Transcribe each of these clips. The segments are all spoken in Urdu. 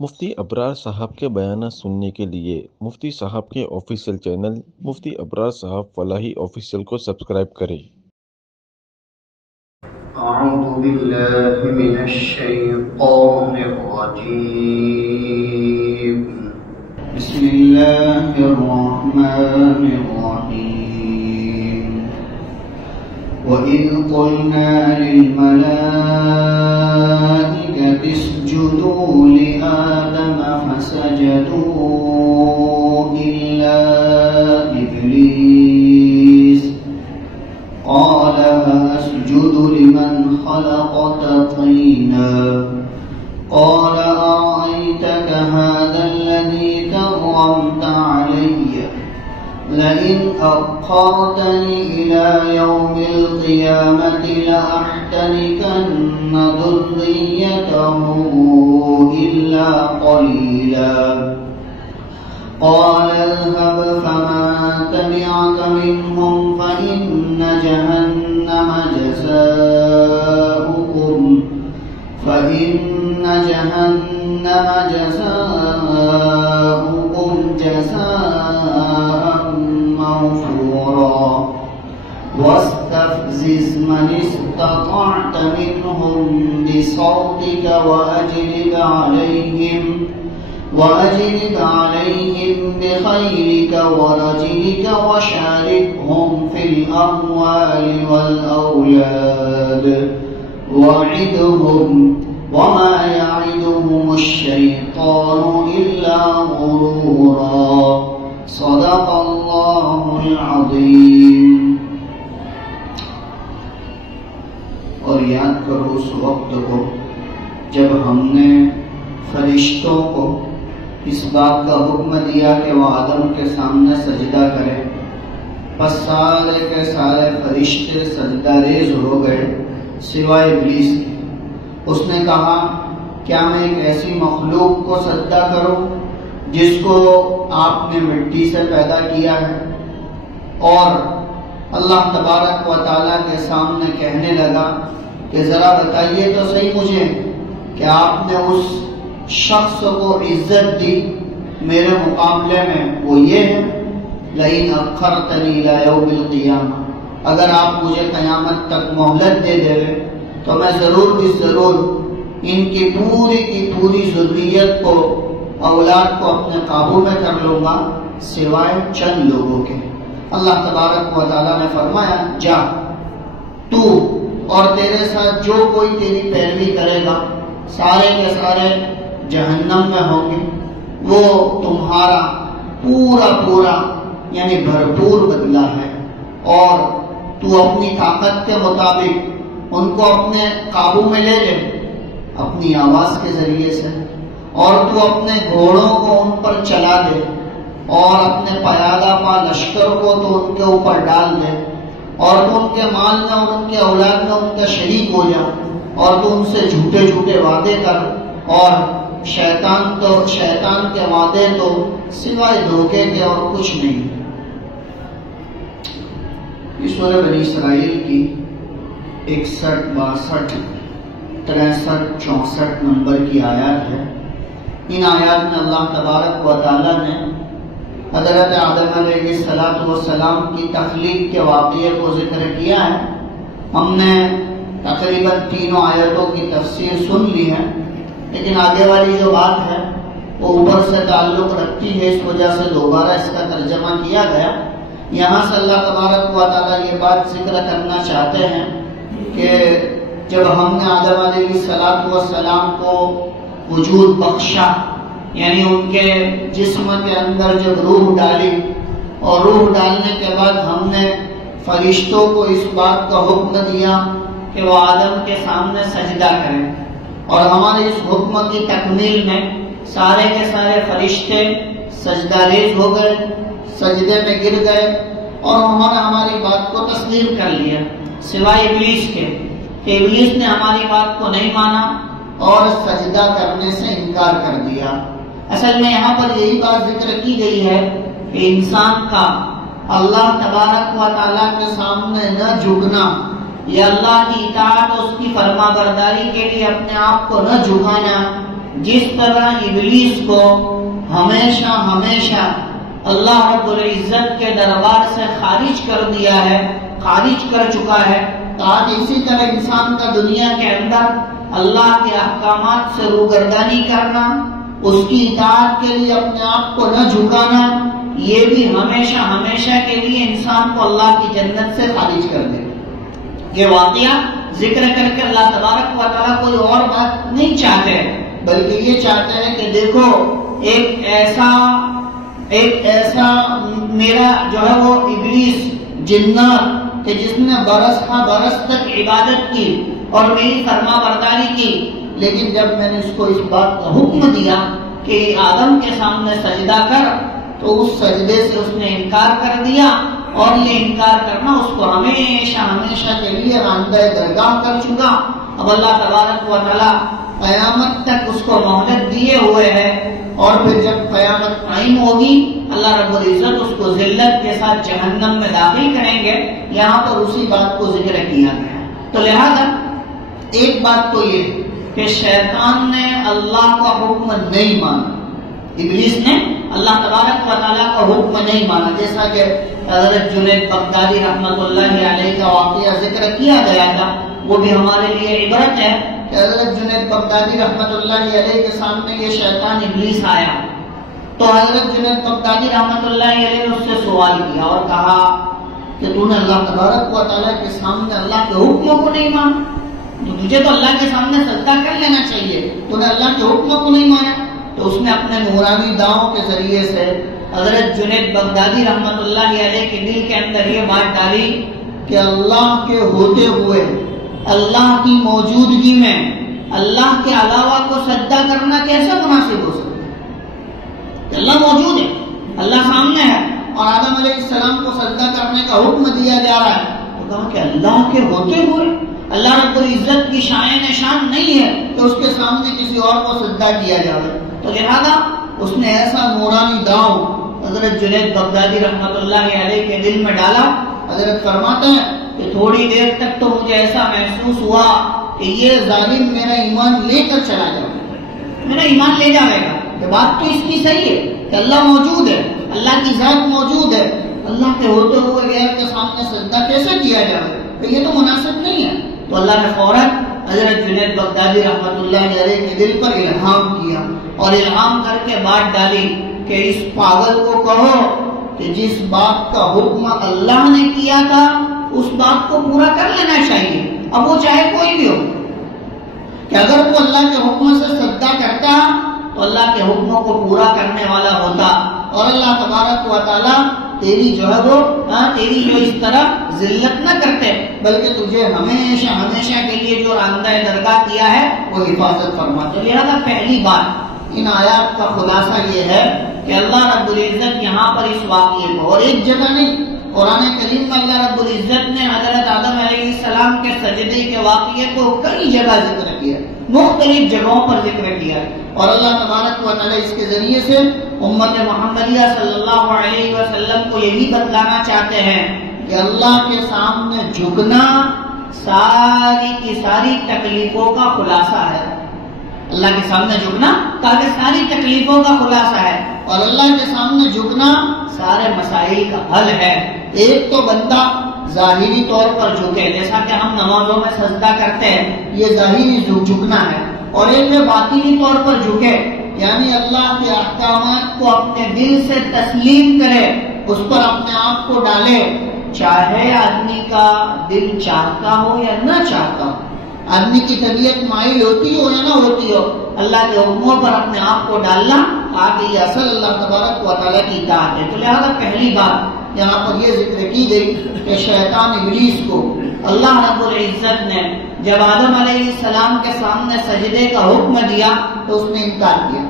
مفتی ابرار صاحب کے بیانات سننے کے لیے مفتی صاحب کے آفیشیل چینل مفتی ابرار صاحب فلاحی آفیشیل کو سبسکرائب کریں۔ اعوذ باللہ من الشیطان الرجیم بسم اللہ الرحمن الرحیم وَإِذْ قُلْنَا لِلْمَلَائِكَةِ اسْجُدُوا لِآدَمَ فَسَجَدُوا إِلَّا إِبْلِيسَ قَالَ أَسْجُدُ لِمَنْ خَلَقْتَ طِينًا قَالَ أَرَأَيْتَكَ هَذَا الَّذِي كَرَّمْتَ عَلَيَّ لئن أخرتني إلى يوم القيامة لأحترقن ذريته إلا قليلا قال اذهب فمن تبعك منهم فإن جهنم جزاؤكم جزاء موفورا واستفزز من استطعت منهم بصوتك وأجلب عليهم بخيلك ورجلك وشاركهم في الأموال والأولاد وعدهم وما يعدهم الشيطان إلا غرورا صدق اللہ العظیم۔ اور یاد کرو اس وقت کو جب ہم نے فرشتوں کو اس بات کا حکم دیا کہ وہ آدم کے سامنے سجدہ کریں، پس سارے کے سارے فرشتے سجدہ ریز ہو گئے سوائے ابلیس کے۔ اس نے کہا کیا میں ایک ایسی مخلوق کو سجدہ کروں جس کو آپ نے مٹی سے پیدا کیا ہے؟ اور اللہ تبارک و تعالیٰ کے سامنے کہنے لگا کہ ذرا بتائیے تو صحیح مجھے کہ آپ نے اس شخص کو عزت دی میرے مقابلے میں، وہ یہ ہے لئن اخرتنی الی یوم القیامہ، اگر آپ مجھے قیامت تک مہلت دے دے تو میں ضرور بھی ضرور ان کی پوری ذریت کو، اولاد کو اپنے قابو میں کر لوں گا سوائے چند لوگوں کے۔ اللہ تبارک و تعالیٰ نے فرمایا جا تو اور تیرے ساتھ جو کوئی تیری پیروی کرے گا سارے کے سارے جہنم میں ہوں گے، وہ تمہارا پورا یعنی بھرپور بدلہ ہے، اور تو اپنی طاقت کے مطابق ان کو اپنے قابو میں لے لے اپنی آواز کے ذریعے سے، اور تو اپنے گھوڑوں کو ان پر چلا دے اور اپنے پیادہ پا لشکر کو تو ان کے اوپر ڈال دے، اور تو ان کے مال میں اور ان کے اولاد میں ان کا شریک ہو جا، اور تو ان سے جھوٹے وعدے کر، اور شیطان کے وعدے تو سوائے دھوکے کے اور کچھ نہیں۔ یہ سورہ بنی اسرائیل کی 61، 62، 63، 64 نمبر کی آیات ہے۔ ان آیات میں اللہ تبارک و تعالیٰ نے حضرت آدم علیہ السلام کی تخلیق کے واقعے کو ذکر کیا ہے۔ ہم نے تقریباً تینوں آیتوں کی تفسیر سن لی ہے، لیکن آگے والی جو بات ہے وہ اوپر سے تعلق رکھتی ہے، اس وجہ سے دوبارہ اس کا ترجمہ کیا گیا۔ یہاں سے اللہ تبارک و تعالیٰ یہ بات ذکر کرنا چاہتے ہیں کہ جب ہم نے آدم علیہ السلام کو وجود بخشا، یعنی ان کے جسم کے اندر جب روح ڈالی، اور روح ڈالنے کے بعد ہم نے فرشتوں کو اس بات کا حکم دیا کہ وہ آدم کے سامنے سجدہ کریں، اور ہمارے اس حکم کی تکمیل میں سارے کے سارے فرشتے سجدہ ریز ہو گئے، سجدے میں گر گئے، اور انہوں نے ہماری بات کو تسلیم کر لیا سوائے ابلیس کے، کہ ابلیس نے ہماری بات کو نہیں مانا اور سجدہ کرنے سے انکار کر دیا۔ اصل میں یہاں پر یہی بات ذکر کی گئی ہے کہ انسان کا اللہ تبارک و تعالیٰ کے سامنے نہ جھکنا، یہ اللہ کی اطاعت اور اس کی فرما برداری کے لیے اپنے آپ کو نہ جھکانا، جس طرح ابلیس کو ہمیشہ ہمیشہ اللہ رب العزت کے دربار سے خارج کر دیا ہے، خارج کر چکا ہے، تو آج اسی طرح انسان کا دنیا کے اندر اللہ کے احکامات سے روگردانی کرنا، اس کی اطاعت کے لیے اپنے آپ کو نہ جھکانا، یہ بھی ہمیشہ ہمیشہ کے لیے انسان کو اللہ کی جنت سے خارج کر دے. یہ واقعہ ذکر کر کے اللہ تبارک و تعالیٰ کوئی اور بات نہیں چاہتے، بلکہ یہ چاہتے ہیں کہ دیکھو ایک ایسا میرا جو ہے وہ ابلیس جنات کہ جس نے برس تک عبادت کی اور میری فرما برداری کی، لیکن جب میں نے اس کو اس بات کا حکم دیا کہ آدم کے سامنے سجدہ کر، تو اس سجدے سے اس نے انکار کر دیا، اور یہ انکار کرنا اس کو ہمیشہ ہمیشہ کے لیے راندہ درگاہ کر چکا. اب اللہ تبارک و تعالیٰ قیامت تک اس کو مہلت دیے ہوئے ہے، اور پھر جب قیامت قائم ہوگی اللہ رب العزت اس کو ذلت کے ساتھ جہنم میں داخل کریں گے. یہاں پر اسی بات کو ذکر کیا گیا. تو لہذا ایک بات تو یہ کہ شیطان نے اللہ کا حکم نہیں مانا، ابلیس نے اللہ تبارک و تعالیٰ کا حکم نہیں مانا، جیسا کہ حضرت جنید بغدادی رحمۃ اللہ علیہ کا واقعہ ذکر کیا گیا تھا. وہ بھی ہمارے لیے عبرت ہے کہ حضرت جنید بغدادی رحمۃ اللہ علیہ کے سامنے یہ شیطان ابلیس آیا، تو حضرت جنید بغدادی رحمۃ اللہ علیہ نے اس سے سوال کیا اور کہا کہ تو نے اللہ تبارک و تعالیٰ کے سامنے اللہ کے حکموں کو نہیں مانا، تو تجھے تو اللہ کے سامنے سجدہ کر لینا چاہیے، تو نے اللہ کے حکموں کو نہیں مانا. تو اس نے اپنے نورانی داؤں کے ذریعے سے حضرت جنید بغدادی رحمۃ اللہ علیہ کے دل کے اندر یہ بات ڈالی کہ اللہ کے ہوتے ہوئے، اللہ کی موجودگی میں اللہ کے علاوہ کو سجدہ کرنا کیسے مناسب ہو سکتا ہے؟ کہ اللہ موجود ہے، اللہ سامنے ہے، اور آدم علیہ السلام کو سجدہ کرنے کا حکم دیا جا رہا ہے. تو کہا کہ اللہ کے ہوتے ہوئے اللہ رب العزت کی شان نہیں ہے کہ اس کے سامنے کسی اور کو سجدہ کیا جائے. تو لہذا اس نے ایسا نورانی داؤں حضرت جنید بغدادی رحمۃ اللہ علیہ کے دل میں ڈالا. حضرت فرماتے ہیں کہ تھوڑی دیر تک تو مجھے ایسا محسوس ہوا کہ یہ ظالم میرا ایمان لے کر چلا جائے گا، میرا ایمان لے جائے گا. کہ بات تو اس کی صحیح ہے کہ اللہ موجود ہے، اللہ کی ذات موجود ہے، اللہ کے ہوتے ہوئے غیر کے سامنے سجدہ کیسے کیا جائے؟ کہ یہ تو مناسب نہیں ہے. تو اللہ نے فوراً حضرت جنید بغدادی رحمۃ اللہ علیہ کے دل پر الہام کیا، اور الہام کر کے بات ڈالی کہ اس پاگل کو کہو کہ جس بات کا حکم اللہ نے کیا تھا اس بات کو پورا کر لینا چاہیے، اب وہ چاہے کوئی بھی ہو. کہ اگر وہ اللہ کے حکم سے سجدہ کرتا تو اللہ کے حکموں کو پورا کرنے والا ہوتا، اور اللہ تبارک و تعالیٰ تیری جو ہے وہ تیری جو اس طرح ذلت نہ کرتے، بلکہ تجھے ہمیشہ ہمیشہ کے لیے جو راندہ درگاہ کیا ہے وہ حفاظت فرماتے. لہذا پہلی بات ان آیات کا خلاصہ یہ ہے کہ اللہ رب العزت یہاں پر اس واقعے کو، اور ایک جگہ نہیں، قرآن کریم میں اللہ رب العزت نے حضرت آدم علیہ السلام کے سجدے کے واقعے کو کئی جگہ ذکر کیا، مختلف جگہوں پر ذکر کیا، اور اللہ تبارک و تعالیٰ اس کے ذریعے سے امت محمدیہ صلی اللہ علیہ وسلم کو یہی بتلانا چاہتے ہیں کہ اللہ کے سامنے جھکنا ساری کی ساری تکلیفوں کا خلاصہ ہے. اللہ کے سامنے جھکنا تاکہ ساری تکلیفوں کا خلاصہ ہے، اور اللہ کے سامنے جھکنا سارے مسائل کا حل ہے. ایک تو بندہ ظاہری طور پر جھکے، جیسا کہ ہم نمازوں میں سجدہ کرتے ہیں، یہ ظاہری جھکنا ہے، اور ایک میں باطنی طور پر جھکے، یعنی اللہ کے احکامات کو اپنے دل سے تسلیم کرے، اس پر اپنے آپ کو ڈالے، چاہے آدمی کا دل چاہتا ہو یا نہ چاہتا ہو، آدمی کی طبیعت مائل ہوتی ہو یا نہ ہوتی ہو، اللہ کے حکموں پر اپنے آپ کو ڈالنا تاکہ یہ اصل اللہ تبارک و تعالیٰ کی اطاعت ہے. تو لہذا پہلی بات یہاں پر یہ ذکر کی گئی کہ شیطان ابلیس کو اللہ رب العزت نے جب آدم علیہ السلام کے سامنے سجدے کا حکم دیا تو اس نے انکار کیا،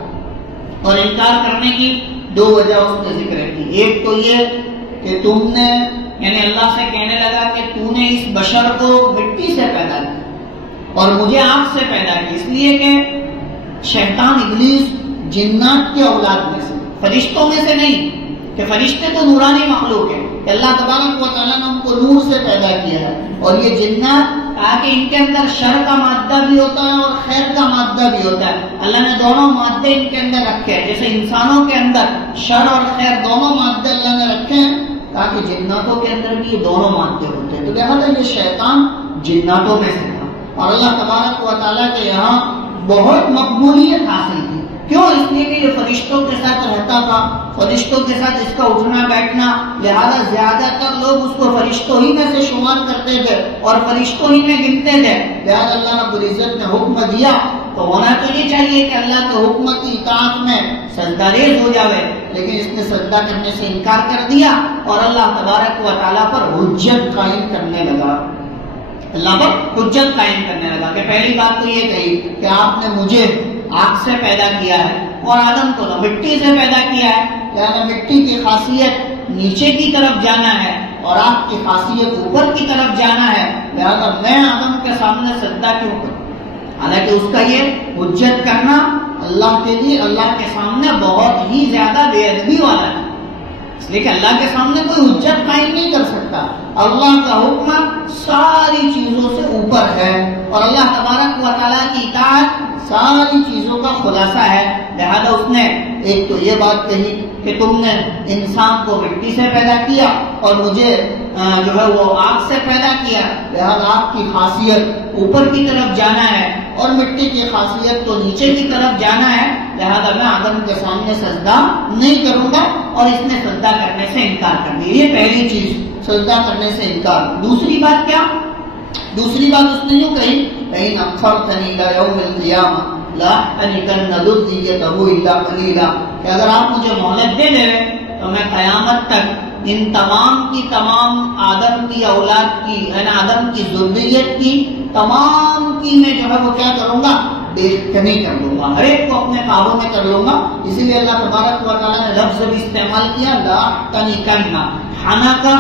اور انکار کرنے کی دو وجہ اس نے ذکر کی. ایک تو یہ کہ تم نے یعنی اللہ سے کہنے لگا کہ تو نے اس بشر کو مٹی سے پیدا کیا اور مجھے آگ سے پیدا کی، اس لیے کہ شیطان ابلیس جنات کے اولاد میں سے، فرشتوں میں سے نہیں، کہ فرشتے تو نورانی مخلوق ہیں کہ اللہ تبارک و تعالیٰ نے ان کو نور سے پیدا کیا ہے، اور یہ جنات کہا کہ ان کے اندر شر کا مادہ بھی ہوتا ہے اور خیر کا مادہ بھی ہوتا ہے. اللہ نے دونوں مادے ان کے اندر رکھے ہیں. جیسے انسانوں کے اندر شر اور خیر دونوں مادے اللہ نے رکھے ہیں، کہا کہ جناتوں کے اندر بھی یہ دونوں مادے ہوتے ہیں. تو لہٰذا یہ شیطان جناتوں میں سے تھا اور اللہ تبارک و تعالیٰ کے یہاں بہت مقبولیت حاصل کی. کیوں؟ اس لیے کہ یہ فرشتوں کے ساتھ رہتا تھا، فرشتوں کے ساتھ اس کا اٹھنا بیٹھنا، لہذا زیادہ تر لوگ اس کو فرشتوں ہی میں سے شمار کرتے تھے اور فرشتوں ہی میں گنتے تھے. لہذا اللہ رب العزت نے حکم دیا تو ہونا تو یہ چاہیے کہ اللہ کے حکم کی اطاعت میں سجدہ ریز ہو جاوے، لیکن اس نے سجدہ کرنے سے انکار کر دیا اور اللہ تبارک و تعالیٰ پر حجت قائم کرنے لگا. اللہ پر حجت قائم کرنے لگا کہ پہلی بات تو یہ کہی کہ آپ نے مجھے آگ سے پیدا کیا ہے اور آدم کو تو مٹی سے پیدا کیا ہے، یعنی مٹی کی خاصیت نیچے کی طرف جانا ہے اور آگ کی خاصیت اوپر کی طرف جانا ہے، لہذا میں آدم کے سامنے سجدہ کیوں کروں؟ حالانکہ اس کا یہ حجت کرنا اللہ کے لیے اللہ کے سامنے بہت ہی زیادہ بے ادبی والا ہے، اس لیے کہ اللہ کے سامنے کوئی حجت قائم نہیں کر سکتا. اللہ کا حکم ساری چیزوں سے اوپر ہے اور اللہ تبارک و تعالیٰ کی اطاعت ساری چیزوں کا خلاصہ ہے. لہذا اس نے ایک تو یہ بات کہی کہ تم نے انسان کو مٹی سے پیدا کیا اور مجھے جو ہے وہ آگ سے پیدا کیا، لہذا آگ کی خاصیت اوپر کی طرف جانا ہے اور مٹی کی خاصیت تو نیچے کی طرف جانا ہے، لہذا میں آدم کے سامنے سجدہ نہیں کروں گا. اور اس نے سجدہ کرنے سے انکار کر دیا. یہ پہلی چیز، سجدہ کرنے سے انکار. دوسری بات کیا؟ دوسری بات اس نے یوں کہی لئن اخرتنی الی یوم القیامہ لاحتنکن ذریتہ الا قلیلا، کہ اگر آپ مجھے مہلت دے دیں تو میں قیامت تک ان تمام کی تمام آدم کی اولاد کی یعنی آدم کی ذریت کی تمام کی میں جو ہے وہ کیا کروں گا؟ بےخطنی کر دوں گا، ہر ایک کو اپنے قابو میں کر لوں گا. اسی لیے اللہ تبارک و تعالیٰ نے لفظ بھی استعمال کیا لاحتنکن. حنا کا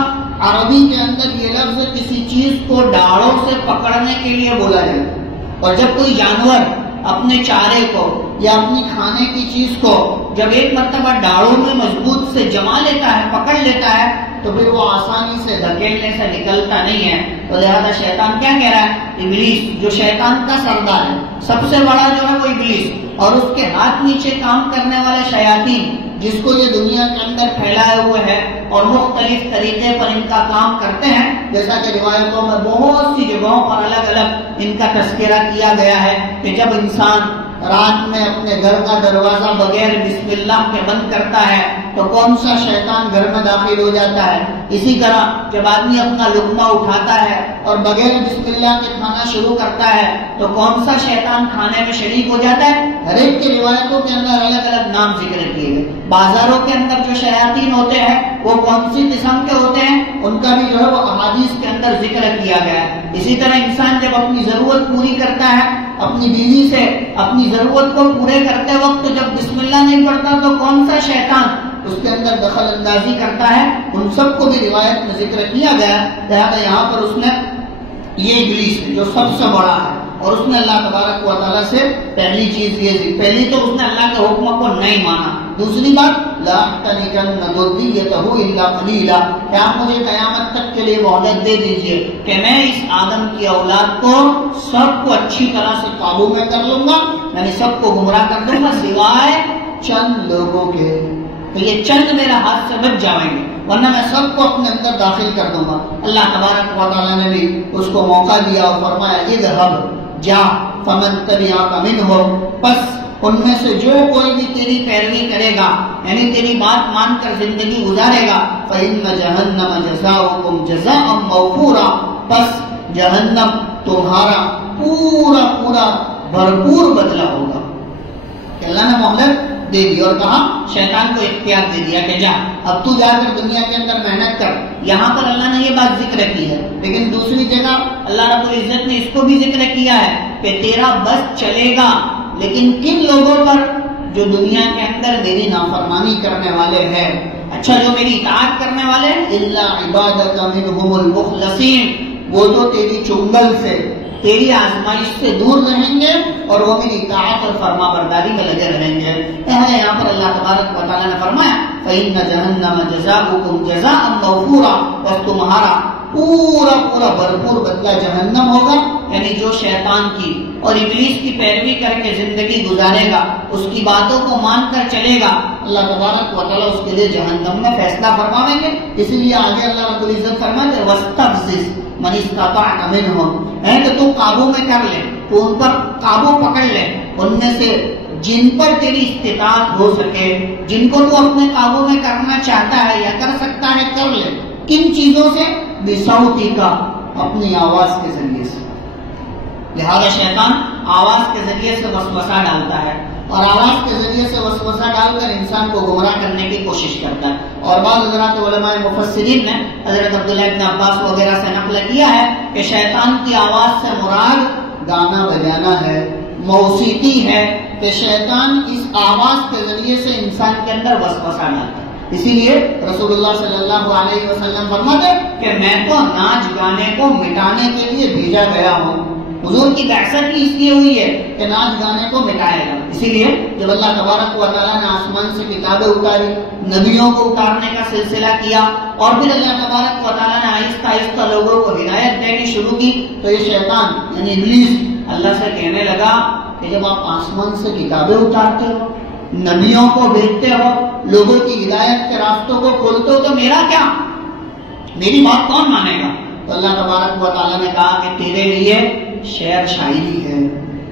عربی کے اندر یہ لفظ کسی چیز کو ڈاڑوں سے پکڑنے کے لیے بولا جاتا ہے، اور جب کوئی جانور اپنے چارے کو یا اپنی کھانے کی چیز کو جب ایک مرتبہ ڈاڑوں میں مضبوط سے جما لیتا ہے، پکڑ لیتا ہے، تو پھر وہ آسانی سے دھکیلنے سے نکلتا نہیں ہے. تو لہذا شیطان کیا کہہ رہا ہے؟ ابلیس جو شیطان کا سردار ہے، سب سے بڑا جو ہے وہ ابلیس، اور اس کے ہاتھ نیچے کام کرنے والے شیاطین جس کو یہ دنیا کے اندر پھیلائے ہوئے ہیں اور مختلف طریقے پر ان کا کام کرتے ہیں، جیسا کہ روایتوں میں بہت سی جگہوں پر الگ الگ ان کا تذکرہ کیا گیا ہے کہ جب انسان رات میں اپنے گھر کا دروازہ بغیر بسم اللہ کے بند کرتا ہے تو کون سا شیطان گھر میں داخل ہو جاتا ہے. اسی طرح جب آدمی اپنا لقمہ اٹھاتا ہے اور بغیر بسم اللہ کے کھانا شروع کرتا ہے تو کون سا شیطان کھانے میں شریک ہو جاتا ہے. ہر ایک کی روایتوں کے اندر الگ الگ نام ذکر کیے گئے. بازاروں کے اندر جو شیاطین ہوتے ہیں وہ کون سی قسم کے ہوتے ہیں ان کا بھی جو ہے وہ احادیث کے اندر ذکر کیا گیا ہے. اسی طرح انسان جب اپنی ضرورت پوری کرتا ہے اپنی بیوی سے اپنی ضرورت کو پورے کرتے وقت جب بسم اللہ نہیں پڑھتا تو کون سا شیطان اس کے اندر دخل اندازی کرتا ہے. ان سب کو بھی روایت میں ذکر کیا گیا. لہٰذا یہاں پر اس نے یہ ابلیس جو سب سے بڑا ہے اور اس نے اللہ تبارک و تعالیٰ سے پہلی چیز یہ پہلی تو اس نے اللہ کے حکم کو نہیں مانا. دوسری بات لاحتنکن ذریتہ الا قلیلا، کہ آپ مجھے قیامت تک کے لیے مہلت دے دیجئے کہ میں اس آدم کی اولاد کو سب کو اچھی طرح سے قابو میں کر لوں گا، یعنی سب کو گمراہ کر دوں گا سوائے چند لوگوں کے. تو یہ چند میرا ہاتھ سے بچ جائیں گے ورنہ میں سب کو اپنے اندر داخل کر دوں گا. اللہ تبارک و تعالیٰ نے بھی اس کو موقع دیا اور فرمایا اذهب جا فمن تبعک منهم، پس ان میں سے جو کوئی بھی تیری پیروی کرے گا یعنی تیری بات مان کر زندگی گزارے گا فإن جہنم جزاؤکم جزاء موفورا، پس جہنم تمہارا پورا پورا بھرپور بدلہ ہوگا. کہ اللہ نے مہلت دے دی اور کہا شیطان کو اختیار دے دیا کہ جا اب تو جا کر دنیا کے اندر محنت کر. یہاں پر اللہ نے یہ بات ذکر کی ہے، لیکن دوسری جگہ اللہ رب العزت نے اس کو بھی ذکر کیا ہے کہ تیرا بس چلے گا لیکن کن لوگوں پر؟ جو دنیا کے اندر میری نافرمانی کرنے والے ہیں. اچھا جو میری اطاعت کرنے والے الا عبادک منہم المخلصین، وہ تو تیری چنگل سے تیری آزمائش سے دور رہیں گے اور وہ میری اطاعت اور فرما برداری میں لگے رہیں گے. یہاں پر اللہ تبارک و تعالیٰ نے فرمایا فإن جہنم جزاؤکم جزاء موفورا، بس تمہارا پورا پورا بھرپور بدلہ جہنم ہوگا، یعنی جو شیطان کی اور ابلیس کی پیروی کر کے زندگی گزارے گا، اس کی باتوں کو مان کر چلے گا، اللہ تبارک و تعالیٰ اس کے لیے جہنم میں فیصلہ فرمائیں گے۔ اسی لیے آگے اللہ رب العزت فرماتے ہیں وَاسْتَفْزِزْ مَنِ اسْتَطَعْتَ مِنْهُمْ، ہے کہ تو قابو میں کر لے، تو ان پر قابو پکڑ لے، ان میں سے جن پر تیری استطاعت ہو سکے، جن کو تو اپنے قابو میں کرنا چاہتا ہے یا کر سکتا ہے کر لے۔ کن چیزوں سے؟ بِصَوْتِكَ، اپنی آواز کے ذریعے سے۔ لہذا شیطان آواز کے ذریعے سے وسوسہ ڈالتا ہے، اور آواز کے ذریعے سے وسوسہ ڈال کر انسان کو گمراہ کرنے کی کوشش کرتا ہے۔ اور بعض حضرات علماء مفسرین نے حضرت عبداللہ ابن عباس وغیرہ سے نقل کیا ہے کہ شیطان کی آواز سے مراد گانا بجانا ہے، موسیقی ہے، کہ شیطان اس آواز کے ذریعے سے انسان کے اندر وسوسہ ڈالتا ہے۔ اسی لیے رسول اللہ صلی اللہ علیہ وسلم فرماتے کہ میں تو ناچ گانے کو مٹانے کے لیے بھیجا گیا ہوں۔ حضور کی بعثت بھی اس لیے ہوئی ہے کہ ناچ گانے کو مٹائے گا۔ اسی لیے جب اللہ تبارک و تعالیٰ نے آسمان سے کتابیں اتاری، نبیوں کو اتارنے کا سلسلہ کیا، اور پھر اللہ تبارک و تعالیٰ نے آہستہ آہستہ لوگوں کو ہدایت دینی شروع کی، تو یہ شیطان یعنی ابلیس اللہ سے کہنے لگا کہ جب آپ آسمان سے کتابیں اتارتے ہو، نبیوں کو بھیجتے ہو، لوگوں کی ہدایت کے راستوں کو کھولتے ہو، تو میرا کیا، میری بات کون مانے گا؟ تو اللہ تبارک و تعالیٰ نے کہا کہ تیرے لیے شعر شاعری ہے،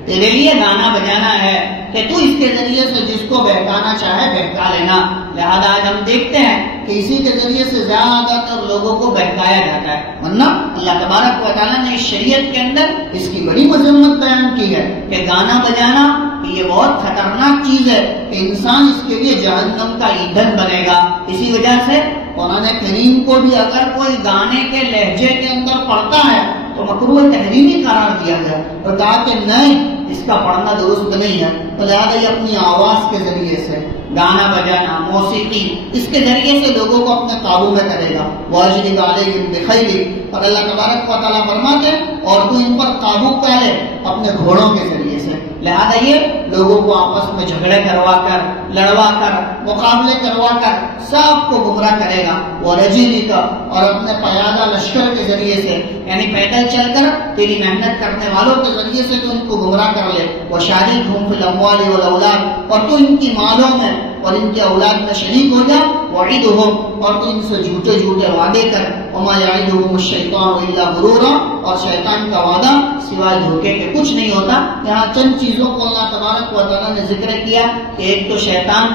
تیرے لیے گانا بجانا ہے، کہ تو اس کے ذریعے سے جس کو بہکانا چاہے بہکا لینا۔ لہذا آج ہم دیکھتے ہیں کہ اسی کے ذریعے سے زیادہ تر لوگوں کو بہکایا جاتا ہے، ورنہ اللہ تبارک و تعالیٰ نے اس شریعت کے اندر اس کی بڑی مذمت بیان کی ہے کہ گانا بجانا یہ بہت خطرناک چیز ہے، کہ انسان اس کے لیے جہنم کا ایندھن بنے گا۔ اسی وجہ سے قرآن کریم کو بھی اگر کوئی گانے کے لہجے کے اندر پڑھتا ہے تو مکروہ تحریمی قرار دیا گیا، اور کہا کہ نہیں، اس کا پڑھنا درست نہیں ہے۔ تو لہٰذا یہ اپنی آواز کے ذریعے سے گانا بجانا، موسیقی، اس کے ذریعے سے لوگوں کو اپنے قابو میں کرے گا۔ وَأَجْلِبْ عَلَيْهِمْ بِخَيْلِكَ، اور اللہ تبارک و تعالیٰ فرماتے اور تو ان پر قابو کر لے اپنے گھوڑوں کے ذریعے سے۔ لہذا یہ لوگوں کو آپس میں جھگڑے کروا کر، لڑوا کر، مقابلے کروا کر سب کو گمراہ کرے گا۔ وَرَجِلِكَ، اور اپنے پیادہ لشکر کے ذریعے سے، یعنی پیدل چل کر تیری محنت کرنے والوں کے ذریعے سے تو ان کو گمراہ کر لے۔ وَشَارِكْهُمْ فِي الْأَمْوَالِ وَالْأَوْلَادِ، اور تو ان کی مالوں میں اور ان کے اولاد میں شریک ہو جا۔ وَعِدُهُمْ، اور تو ان سے جھوٹے جھوٹے وعدے کر۔ وَمَا يَعِدُهُمُ الشَّيْطَانُ إِلَّا غُرُورًا، اور شیطان کا وعدہ سوائے دھوکے کے کچھ نہیں ہوتا۔ یہاں چند چیزوں کو اللہ تبارک و تعالیٰ نے ذکر کیا کہ ایک تو شیطان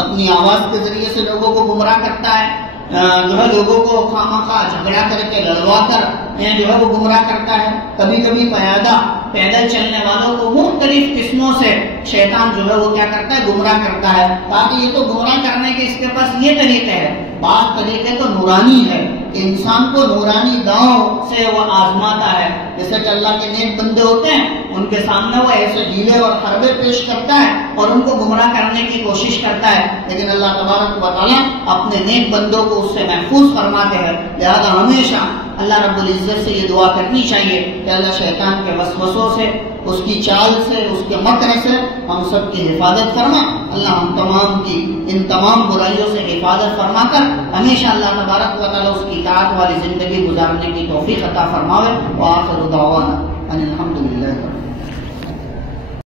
اپنی آواز کے ذریعے سے لوگوں کو گمراہ کرتا ہے، جو ہے لوگوں کو خواہ جھگڑا کر کے لڑوا کر جو ہے وہ گمراہ کرتا ہے۔ کبھی کبھی پیدل چلنے والوں کو مختلف قسموں سے شیطان جو ہے وہ کیا کرتا ہے، گمراہ کرتا ہے۔ تاکہ یہ تو گمراہ کرنے کے اس کے پاس یہ طریقے ہیں، بعض طریقے تو نورانی ہے، انسان کو نورانی داؤں سے وہ آزماتا ہے۔ جیسے کہ اللہ کے نیک بندے ہوتے ہیں، ان کے سامنے وہ ایسے ڈھیلے اور حربے پیش کرتا ہے اور ان کو گمراہ کرنے کی کوشش کرتا ہے، لیکن اللہ تبارک و تعالیٰ اپنے نیک بندوں کو اس سے محفوظ فرماتے ہیں۔ لہذا ہمیشہ اللہ رب العزت سے یہ دعا کرنی چاہیے کہ اللہ شیطان کے وسوسوں سے، اس کی چال سے، اس کے مکر سے ہم سب کی حفاظت فرما۔ اللہ ہم تمام کی ان تمام برائیوں سے حفاظت فرما کر ہمیشہ اللہ تبارک و تعالیٰ اس کی اطاعت والی زندگی گزارنے کی توفیق عطا فرماوے۔ وآخر دعوانا ان الحمد للہ۔